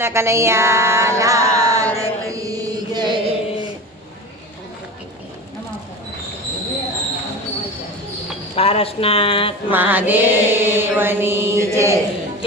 કૃષ્ણ કનૈયા લાલ કી જય. પારસનાથ મહાદેવની જય.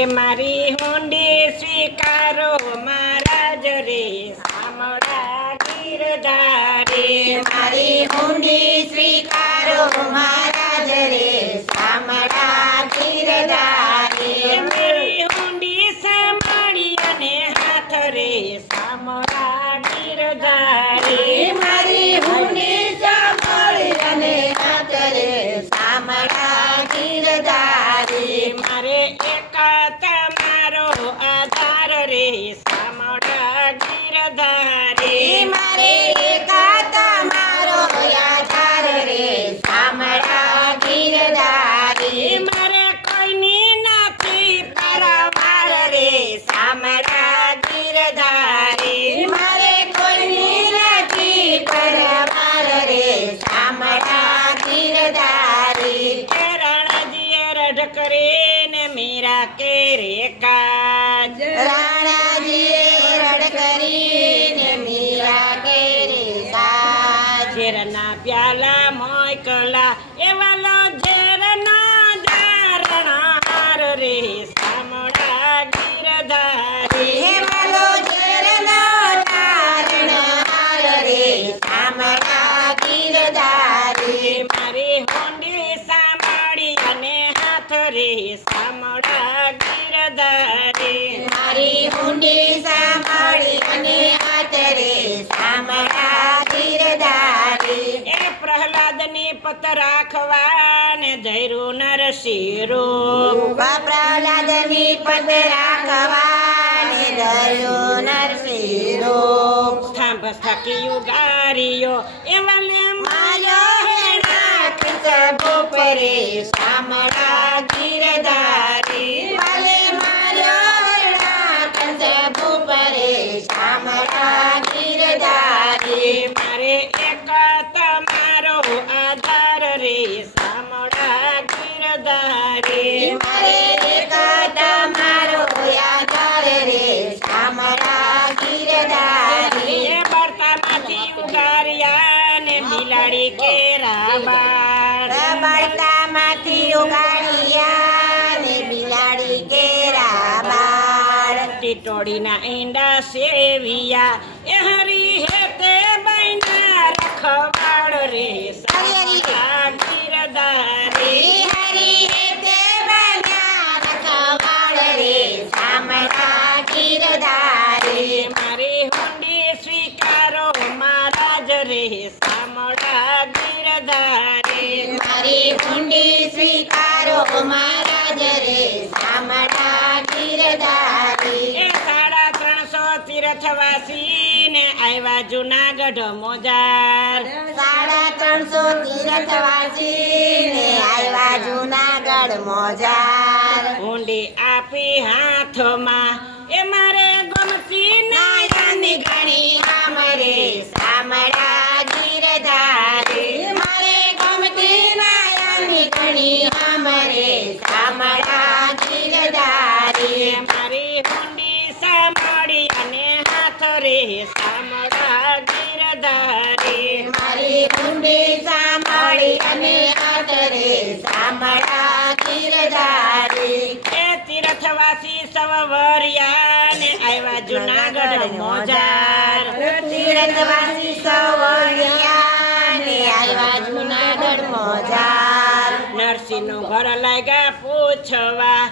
એ મારી હુંડી સ્વીકારો મહારાજ રે સામળા ગીરધારી. મારી હુંડી સ્વીકારો મહારાજ રે સામળા ગીરધારી. મારી હુંડી સાંભળી અને હાથ રે સામળા ગીરધારી. મારી હુંડી સાંભળી અને હાથ રે સામળા ગીરધારી. મારે એક તમારો આધાર રે સામળા ગીરધારી. મારે એકા મારો આધાર રે સામળા ગીરધારી. મારે કોઈની નથી પરવાર રે સામળા ગીરધારી. મારે કોઈની નથી પરવાર રે સામળા ગીરધારી. રણજીએ રઢ કરીને મીરા કેરે કાજ. રાણાજીએ રડ કરીને મીરા કેરે સાજ. ઝેરના પ્યાલા મોકલા એવાલો ઝેરના ધારણહાર રે સામળા ગીરધારી. હેવાલો ઝેરનો તારણહાર રે સામળા ગીરધારી. મારી હુંડી સાંભળી અને હાથ રે સામળા ગીરધારી. મારી હુંડી સાંભળી અને હાથ રે સામળા ગીરધારી. એ પ્રહલાદની પત રાખવાને ધૈર્યું નરસિંહ રૂપ. પ્રહલાદની પદ રાખવાને ધર્યો નરસિંહ રૂપ. સ્થાંભ સ્થકી ઉગાર્યો એવાલે માર્યો હેણા કૃષ્ણ પરે સામળા ગીરધારી. વાલે માર્યો હેણા કૃષ્ણ પરે સામળા ગીરધારી. મારે એક તમારો આધાર રે સામળા ગીરધારી. મારે એક તમારો આધાર રે સામળા ગીરધારી. એ બળતામાંથી ઉગાર્યા ને બિલાડી કેરા બાળ. બળતામાંથી ઉગાડ્યા ને બિલાડી કેરા બાળ. ટીટોડીના ઈંડા સેવિયા એ હરી હેતે બૈના રખવાડ રે સામળા ગીરધારી. હરી હેતે બન્યા રખવાડ રે સામળા ગીરધારી. મારી હુંડી સ્વીકારો મહારાજ રે સામળા ગીરધારી. મારી હુંડી સ્વીકારો મહારાજ રે સામળા ગીરધારી. એ 350 તીર્થવાસી ને આવ્યા જુનાગઢ મોજાર. 350 તીર્થવાસી ને આવ્યા જુનાગઢ મોજાર. હુંડી આપી હાથમાં એ મારે ગમતી નાયની ઘણી આમરે સામળા ગીરધારી. મારે ગમતી નાયની ઘણી આમરે સામળા ગીરધારી. મારી હુંડી સાંભળી અને હાથ રે સામળા ગીરધારી. મારી હુંડી સાંભળી અને હાથ રે સામળા ગીરધારી. એ તીર્થવાસી સવર્યા ને આવ્યા જુનાગઢ મોજાર. તીર્થવાસી સવર્યા ને આવ્યા જુનાગઢ મોજાર. નરસિંહનું ઘર લાગ્યા પૂછવા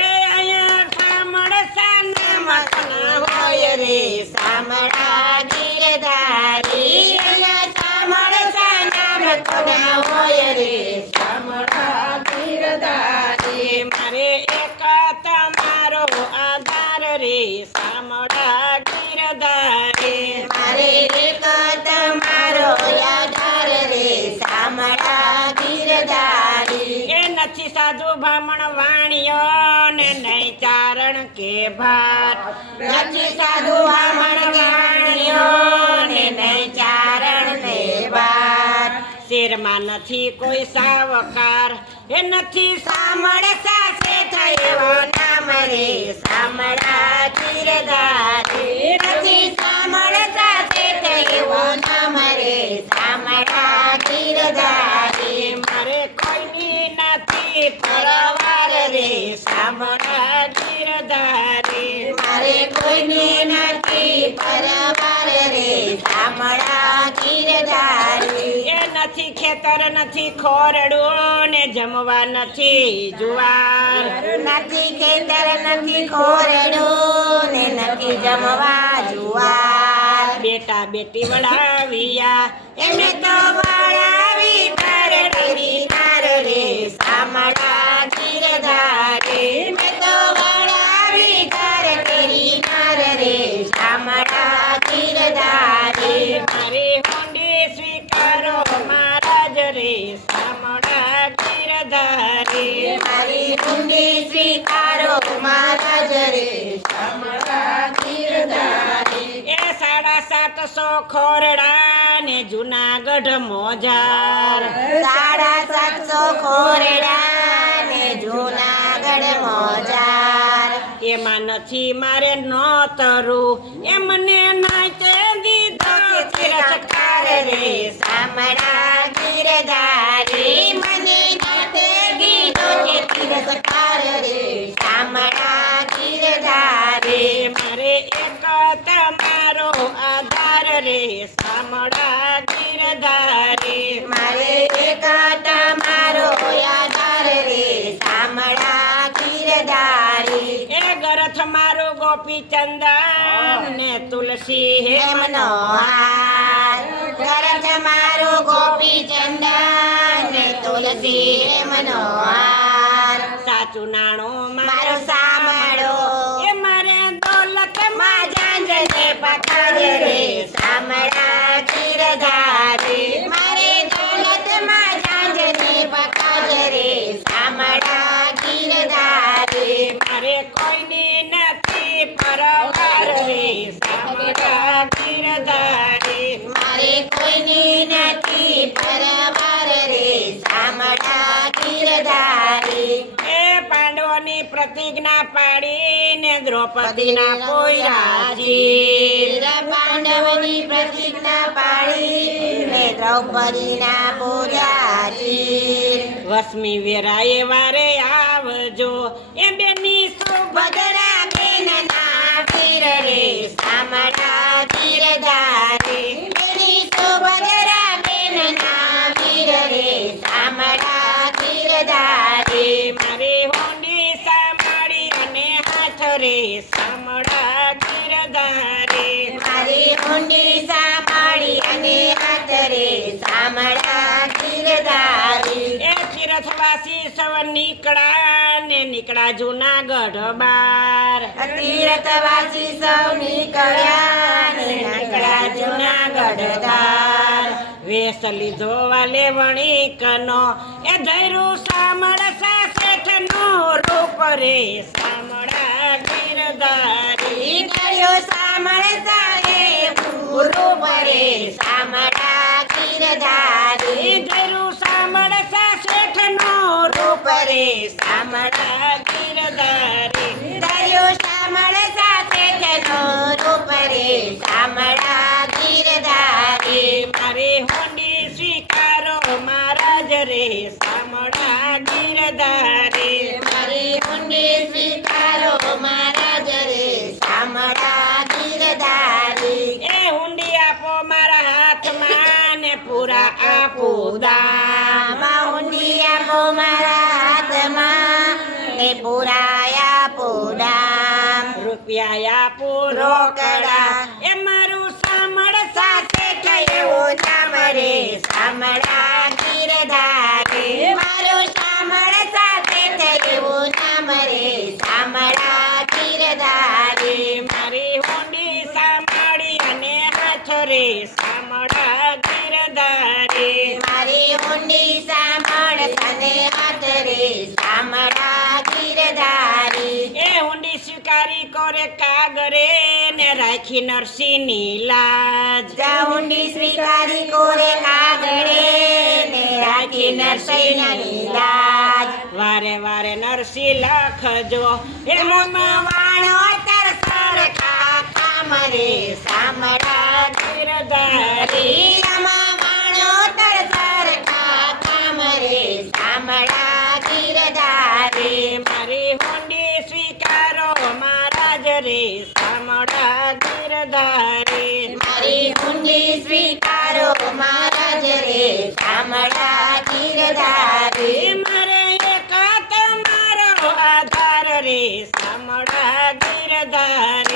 એ અહીંયા સામળસા નામ કોના હોય રે સામળા ગીરધારી. સામળસા નામ કોના હોય રે સામળા ગીરધારી. મારે એક તમારો આધાર રે સામળા ગીરધારી. મારે એક તમારો આધાર રે સામળા ગીરધારી. એ નથી સાધુ બ્રાહ્મણ વાણિયો ને નહીં ચારણ કે ભાત. નથી સાધુ બ્રાહ્મણ વાણિયો ને નહીં ચારણ ને વાત. શેરમાં નથી કોઈ સાવકાર એ નથી સામળસા છે થયો નામ રે સામળા ગીરધારી. પરવાર રે શામળા ગીરધારી. એ નથી ખેતર નથી ખોરડું ને જમવા નથી જુવાર. નથી ખેતર નથી ખોરડું ને નથી જમવા જુવાર. બેટા બેટી વળાવ્યા એમને તો વળાવી તાર કરી તાર રે શામળા ગીરધારી. મેં તો વળાવી તાર કરી તાર રે શામળા ગીરધારી. મારી હુંડી સ્વીકારો મહારાજ રે શામળા ગીરધારી. મારી હુંડી સ્વીકારો મહારાજ રે શામળા ગીરધારી. એ 750 ખોરડા ને જુનાગઢ મોજાર. 750 ખોરડા ને જૂનાગઢ મોજાર. એમાં નથી મારે નોતરું એમને નાચે દીધો તિરસ્કાર રે શામળા ગીરધારી. મને નાતે ગીતો છે તિરસ્કાર રે શામળા ગીરધારી. મારે એક તમારો આધાર રે શામળા ગીરધારી. મારે એક તમારો આધાર રે શામળા ગીરધારી. એ ગરથ મારું ગોપીચંદન ને તુલસી હેમનો હાર. ગરજ મારો ગોપી ચંદન ને તુલસી હેમનો હાર. સાચું નાણું મારો સામળો એ મારે દોલત માં જાંજને પકડ રે શામળા ગીરધારી. મારે દોલત માં જાંજને પકડ રે શામળા ગીરધારી. મારે કોઈની નથી પરવાર રે શામળા ગીરધારી. મારે કોઈની નથી પરવાર રે શામળા ગીરધારી. એ પાંડવોની પ્રતિજ્ઞા પાડીને દ્રૌપદીના પોયરાજી. પાંડવની પ્રતિજ્ઞા પાડી ને દ્રૌપદીના પૂર્યાજી. વસમી વેરાએ વારે આવજો એ બેની સુભદ્રા બેન ના વીર રે શામળા ગીરધારી. બેની સુભદ્રા બેન ના વીર રે શામળા ગીરધારી. મારી હોંડી સાંભળી અને હાથ રે શામળા ગીરધારી. મારી ઊંડી સાંભળી અને હાથ રે શામળા ગીરધારી. એ તીર્થવાસી સૌ નીકળા ને નીકળા જુનાગઢ બાર. તીર્થવાસી સૌ નીકળ્યા ને નીકળ્યા જૂનાગઢ ધાર. વેશ લીધો વાલે વણિકનો એ ધૈરું શામળ શેઠનો રૂપ રે શામળા ગીરધારી. કર્યો શામળ સારે પૂરો પરે શામળા ગીરધારી. ધૈરું શામળ શેઠનો રૂપ રે શામળા ગીરધારી. કર્યો શામળ સાથે જનો રૂપ રે શામળા ગીરધારી. મારી હોંડી સ્વીકારો મહારાજ રે શામળા ગીરધારી. મારી ઊંડી સ્વીકારો મહારાજ રે શામળા ગીરધારી. એ હુંડી આપો મારા હાથમાં ને પૂરા આપું દામ. ઊંડી આપો મારા હાથમાં ને પુરાયા પુડામ. રૂપિયા આપું રોકડા એ મારું શામળ સાથે થયું નામ રે શામળા ગીરધારી. મારું શામળ સાથે થયું નામ રે શામળા ગીરધારી. મારી હોંડી સાંભળી અને હાથ રે શામળા ગીરધારી. મારી ઊંડી સાંભળ તને હાથ રે શામળા ગીરધારી. એ હુંડી સ્વીકારી કરે કાગરે ને રાખી નરસિંહની લાજ. ઊંડી સ્વીકારી કોરે કાગડે ને રાખી નરસિંહની લાજ. વારે વારે નરસિંહ લખજો એ એમોમાં વાણો તર સરખા કામ રે શામળા ગીરધારી. એમાં વાણો તર સરખા કામ રે શામળા ગીરધારી. મારી હોંડી સ્વીકારો મહારાજ રે શામળા ગિરધારી મારી ઊંડી સ્વીકારો મહારાજ રે શામળા ગિરધારી મારે એક તમારો આધાર રે શામળા ગિરધારી